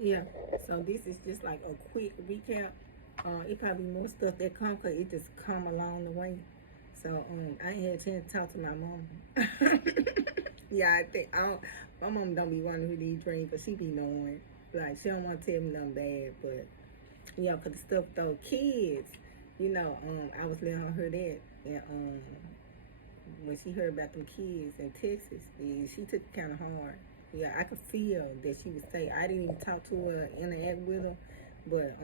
Yeah, so this is just like a quick recap. It probably more stuff that come because it just come along the way. So I ain't had a chance to talk to my mom. Yeah, I think my mom don't be wanting to these dreams, but she be knowing. Like she don't want to tell me nothing bad, but yeah, cause the stuff with those kids, I was letting her hear that, and when she heard about them kids in Texas, yeah, she took it kind of hard. Yeah, I could feel that she would say, I didn't even talk to her, interact with her, but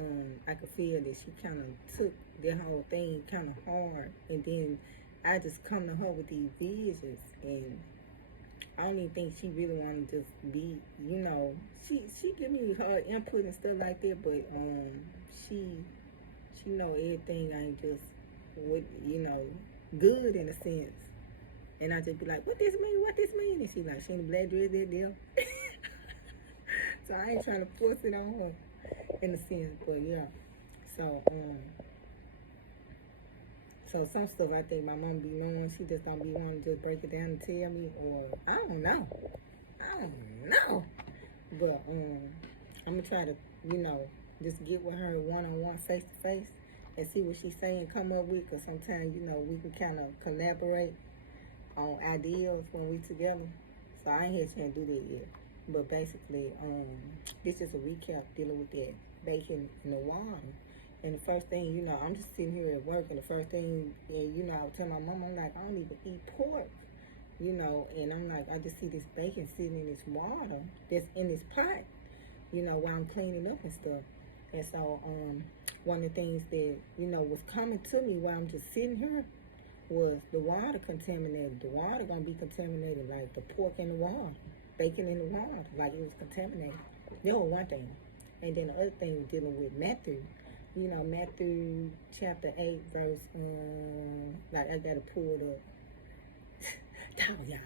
I could feel that she kind of took that whole thing kind of hard. And then I just come to her with these visions, and I don't even think she really want to just be, she give me her input and stuff like that, but she know everything ain't just with, good in a sense. And I just be like, what this mean? What this mean? And she like, she ain't black dress that deal. So I ain't trying to force it on her in a sense, but yeah. So so some stuff I think my mom be knowing, she just don't be wanting to just break it down and tell me, or I don't know. I don't know. But I'm gonna try to, just get with her one-on-one, face-to-face, and see what she say and come up with, because sometimes, we can kind of collaborate on ideas when we together. So I ain't had a chance to do that yet. But basically, this is a recap dealing with that bacon in the water. And the first thing, I'm just sitting here at work, and the first thing, I would tell my mom, I'm like, I don't even eat pork, and I'm like, I just see this bacon sitting in this water that's in this pot, while I'm cleaning up and stuff. And so, one of the things that, was coming to me while I'm just sitting here was the water contaminated. The water gonna be contaminated, like the pork in the water, bacon in the water, like it was contaminated. That was one thing. And then the other thing was dealing with Mathew. Mathew chapter 8, verse, like I gotta pull it up. Y'all.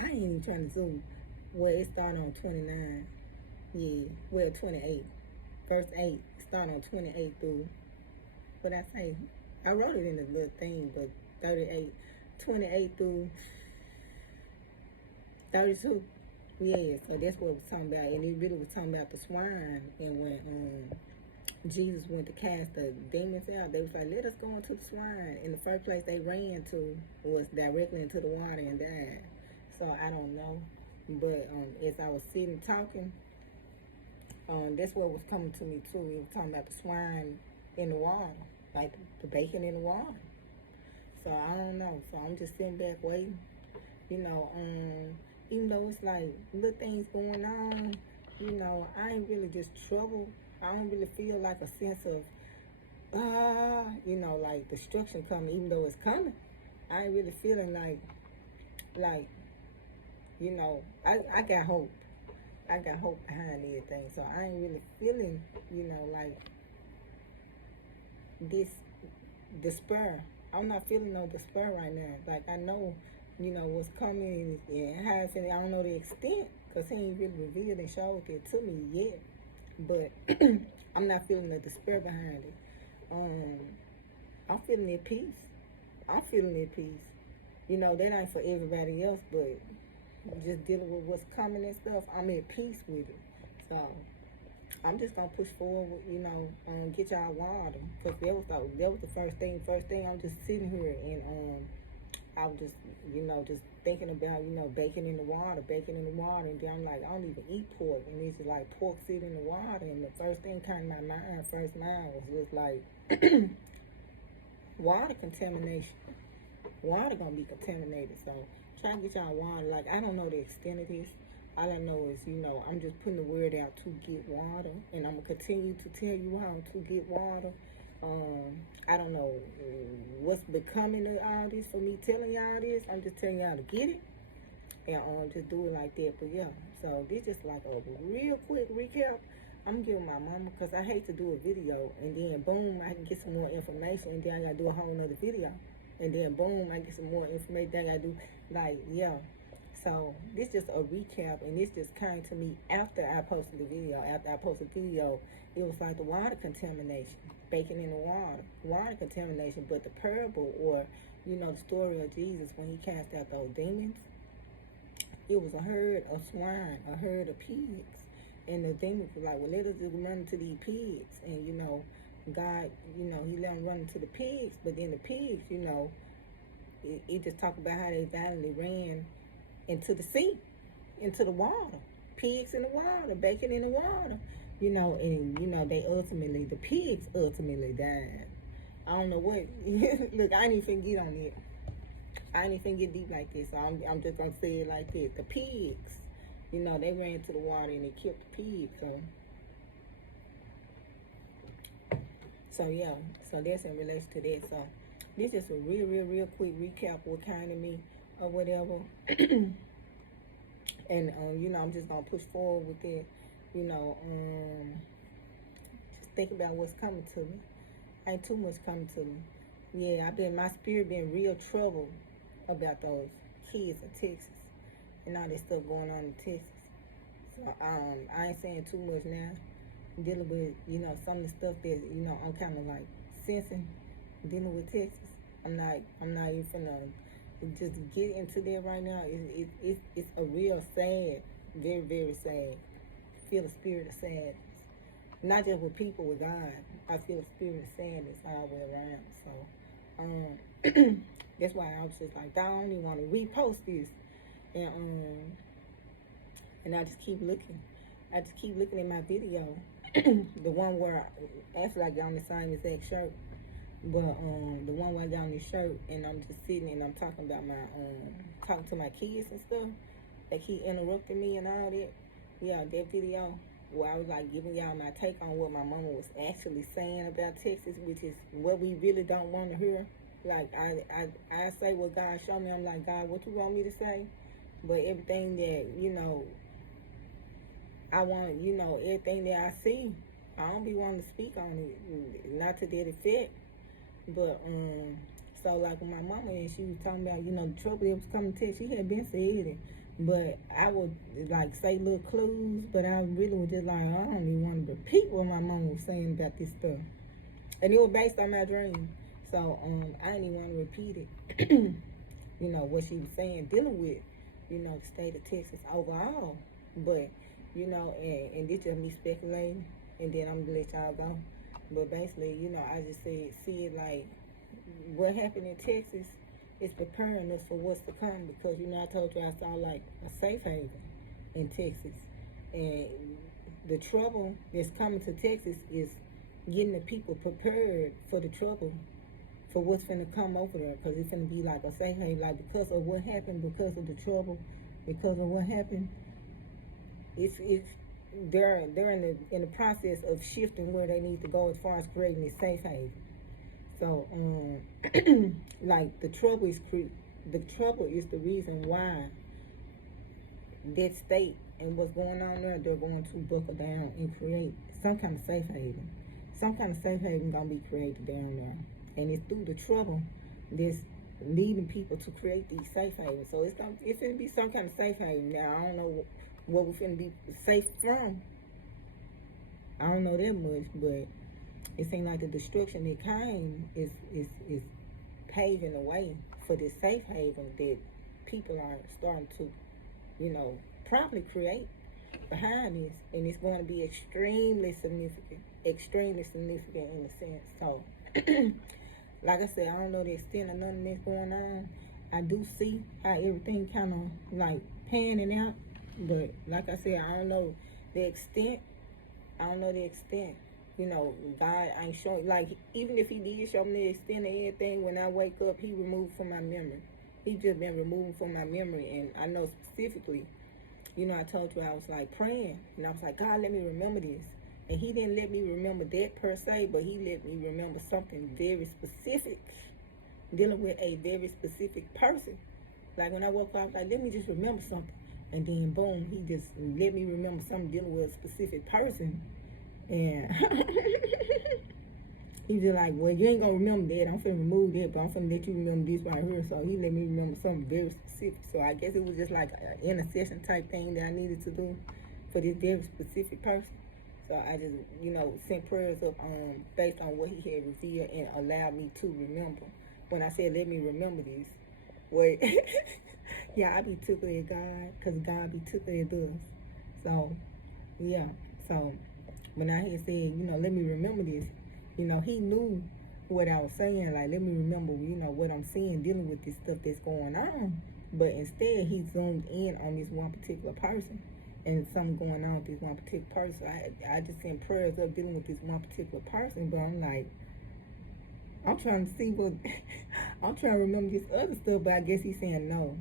I ain't even trying to zoom. Well, it started on 29. Yeah, well, 28. Verse 8, start on 28 through, what I say? I wrote it in the little thing, but 28 through 32. Yeah, so that's what it was talking about. And it really was talking about the swine. And when Jesus went to cast the demons out, they was like, let us go into the swine. And the first place they ran to was directly into the water and died. So I don't know. But as I was sitting talking, that's what was coming to me too. It was talking about the swine in the water, like the bacon in the water. So I don't know. So I'm just sitting back waiting. Even though it's like little things going on, I ain't really just troubled. I don't really feel like a sense of like destruction coming, even though it's coming. I ain't really feeling like, I got hope. I got hope behind everything. So I ain't really feeling, like this despair. I'm not feeling no despair right now. Like I know, what's coming and how it's, I don't know the extent, because he ain't really revealed and showed it to me yet. But I'm not feeling the despair behind it. I'm feeling at peace. I'm feeling at peace. That ain't for everybody else, but just dealing with what's coming and stuff, I'm at peace with it. So I'm just gonna push forward, get y'all water, because that was the first thing. First thing, I'm just sitting here and I was just, just thinking about, bacon in the water, and then I'm like, I don't even eat pork, and it's just like pork sitting in the water, and the first thing came to my mind, was just like water contamination. Water gonna be contaminated, so try to get y'all water. Like I don't know the extent of this. All I know is, I'm just putting the word out to get water, and I'm gonna continue to tell you how to get water. I don't know what's becoming of all this for me telling y'all this. I'm just telling y'all to get it and just do it like that. But yeah, so this just like a real quick recap. I'm giving my mama, because I hate to do a video and then boom, I can get some more information, and then I gotta do a whole nother video, and then boom, I get some more information. Then I gotta do, like, yeah. So this just a recap, and this just came to me after I posted the video. After I posted the video, it was like the water contamination, bacon in the water contamination. But the parable, or the story of Jesus when he cast out those demons, it was a herd of swine, a herd of pigs, And the thing was like, well, let us just run into these pigs. And, God, he let them run into the pigs. But then the pigs, it just talk about how they violently ran into the sea, into the water. Pigs in the water, bacon in the water. And, the pigs ultimately died. I don't know what. Look, I ain't even get on it. I ain't even get deep like this. So I'm just going to say it like this. The pigs, they ran to the water and they killed the pigs. So yeah. So that's in relation to that. So this is a real quick recap of what kind of me or whatever. And, I'm just going to push forward with it. Just think about what's coming to me. Ain't too much coming to me. Yeah, my spirit been real troubled about those kids in Texas and all this stuff going on in Texas. So I ain't saying too much now. Dealing with, some of the stuff that, I'm kind of like sensing, dealing with Texas. I'm not even finna just get into that right now. It's a real sad, very, very sad. Feel a spirit of sadness. Not just with people, with God. I feel a spirit of sadness all the way around. So, that's why I was just like, I don't even want to repost this. And I just keep looking. I just keep looking at my video. The one where, actually I got on the same exact shirt. But, the one where I got on this shirt, and I'm just sitting and I'm talking about talking to my kids and stuff. They keep interrupting me and all that. Yeah, that video where I was like giving y'all my take on what my mama was actually saying about Texas, which is what we really don't want to hear. Like I say what God showed me. I'm like, God, what you want me to say? But everything that, I want, everything that I see, I don't be wanting to speak on it. Not to that effect. But so like with my mama, and she was talking about, the trouble that was coming to Texas, she had been said it. But I would like say little clues, but I really was just like, I don't even want to repeat what my mama was saying about this stuff. And it was based on my dream. So I didn't even want to repeat it. What she was saying, dealing with, the state of Texas overall. But, and this just me speculating, and then I'm gonna let y'all go. But basically, I just see it like what happened in Texas is preparing us for what's to come, because I told you I saw like a safe haven in Texas, and the trouble that's coming to Texas is getting the people prepared for the trouble, for what's finna come over there, because it's finna be like a safe haven, like because of what happened, because of the trouble, because of what happened. They're in the process of shifting where they need to go as far as creating this safe haven. So, like the trouble is the reason why that state and what's going on there, they're going to buckle down and create some kind of safe haven. Some kind of safe haven gonna be created down there, and it's through the trouble that's leading people to create these safe havens. So it's gonna be some kind of safe haven. Now I don't know what we're finna be safe from. I don't know that much, but it seems like the destruction that came is paving the way for this safe haven that people are starting to, promptly create behind this, and it's going to be extremely significant in a sense. So, like I said, I don't know the extent of none of this going on. I do see how everything kind of like panning out, but like I said, I don't know the extent. God ain't showing, like, even if he did show me the extent of everything, when I wake up, he removed from my memory. He just been removed from my memory. And I know specifically, I told you I was like praying, and I was like, God, let me remember this. And he didn't let me remember that per se, but he let me remember something very specific, dealing with a very specific person. Like when I woke up, I was like, let me just remember something. And then boom, he just let me remember something dealing with a specific person. And he just like, well, you ain't gonna remember that. I'm finna remove that, but I'm finna let you remember this right here. So he let me remember something very specific. So I guess it was just like an intercession type thing that I needed to do for this very specific person. So I just, sent prayers up based on what he had revealed and allowed me to remember. When I said, let me remember this, wait, yeah, I be tickled at God, because God be tickled at us. So Yeah. So when I had said, let me remember this, he knew what I was saying. Like, let me remember, what I'm seeing dealing with this stuff that's going on. But instead, he zoomed in on this one particular person and something going on with this one particular person. I just sent prayers up dealing with this one particular person, but I'm like, I'm trying to see what, I'm trying to remember this other stuff, but I guess he's saying no.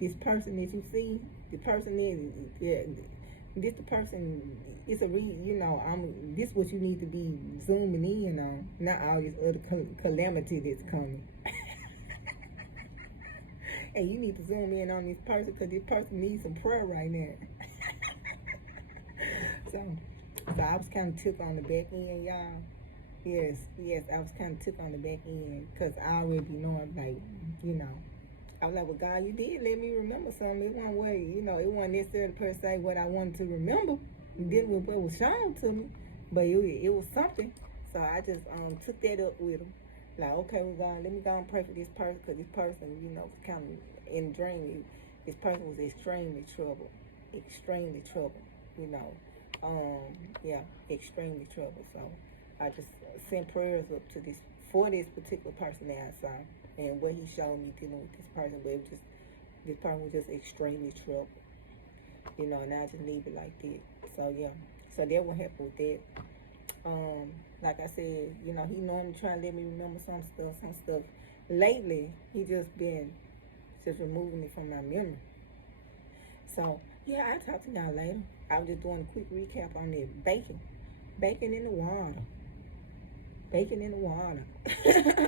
This person that you see, the person is, yeah, this the person, it's a this what you need to be zooming in on, not all this other calamity that's coming. And you need to zoom in on this person because this person needs some prayer right now. so I was kind of took on the back end, y'all. Yes, I was kind of took on the back end because I already know, like, I was like, well, God, you did let me remember something. It wasn't way, it wasn't necessarily per se what I wanted to remember, dealing with what was shown to me, but it was something. So I just took that up with him. Like, okay, well, God, let me go and pray for this person, because this person, was kind of in the dream. This person was extremely troubled, yeah, extremely troubled. So I just sent prayers up to for this particular person that I saw, and what he showed me dealing with this person, but this person was just extremely troubled, and I just leave it like that. So yeah, so that what happened with that. Like I said, he normally trying to let me remember some stuff. Lately, he just been removing it from my memory. So yeah, I'll talk to y'all later. I was just doing a quick recap on that bacon in the water. Bacon in the water.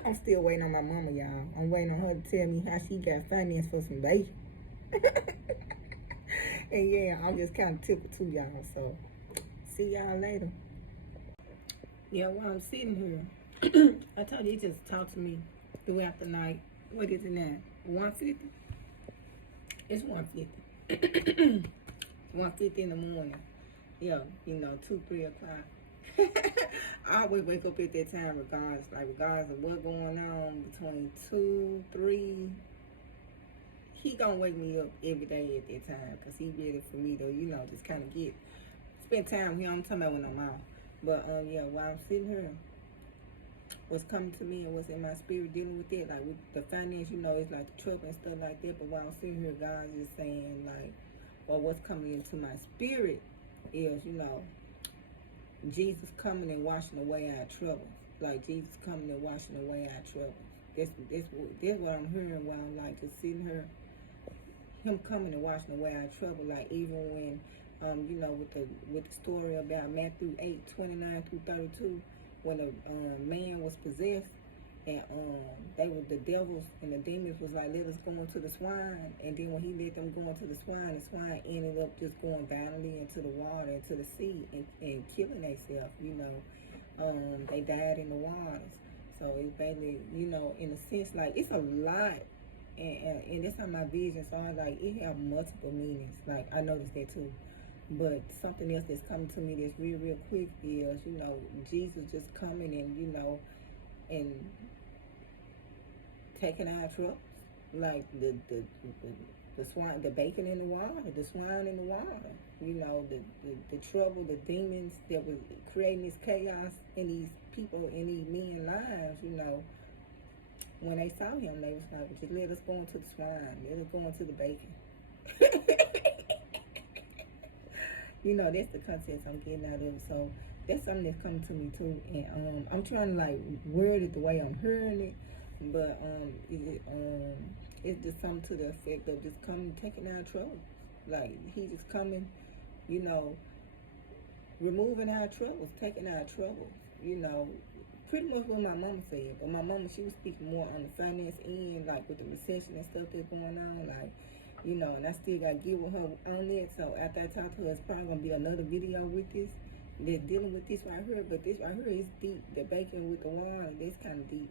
I'm still waiting on my mama, y'all. I'm waiting on her to tell me how she got finance for some bacon. And yeah, I'm just kind of tickled too, y'all. So, see y'all later. Yeah, while I'm sitting here, I told you, he just talked to me throughout the night. What is it now? 1:50? It's 1:50. 1:50 in the morning. Yeah, 2, 3 o'clock. I always wake up at that time regardless of what's going on between 2, 3. He gonna wake me up every day at that time because he ready for me to, just kind of spend time with him. I'm talking about when I'm out. But, yeah, while I'm sitting here, what's coming to me and what's in my spirit dealing with it, like with the finance, it's like the trouble and stuff like that. But while I'm sitting here, God's just saying, like, well, what's coming into my spirit is, Jesus coming and washing away our troubles. Like Jesus coming and washing away our troubles. That's what I'm hearing while I'm like just sitting here. Him coming and washing away our trouble. Like even when, with the story about Mathew 8:29-32, when a man was possessed, and the devils and the demons was like, let us go into the swine. And then when he let them go into the swine ended up just going violently into the water, into the sea, and killing themselves, they died in the waters. So it's basically, in a sense, like, it's a lot. And that's how my vision started. Like, it have multiple meanings. Like, I noticed that too. But something else that's coming to me that's real, real quick is, Jesus just coming and, and taking our troubles, like the swine, the bacon in the water, the swine in the water, the trouble, the demons that was creating this chaos in these people, in these men's lives, when they saw him, they was like, just let us go into the swine, let us go into the bacon. That's the context I'm getting out of it. So that's something that's coming to me too, and I'm trying to like word it the way I'm hearing it. But it's just something to the effect of just coming, taking our troubles. Like he just coming, removing our troubles, taking our troubles. Pretty much what my mama said. But my mama, she was speaking more on the finance end, like with the recession and stuff that's going on, like. And I still got to get with her on it. So after I talk to her, it's probably going to be another video with this. They're dealing with this right here. But this right here is deep. The bacon with the water, that's kind of deep.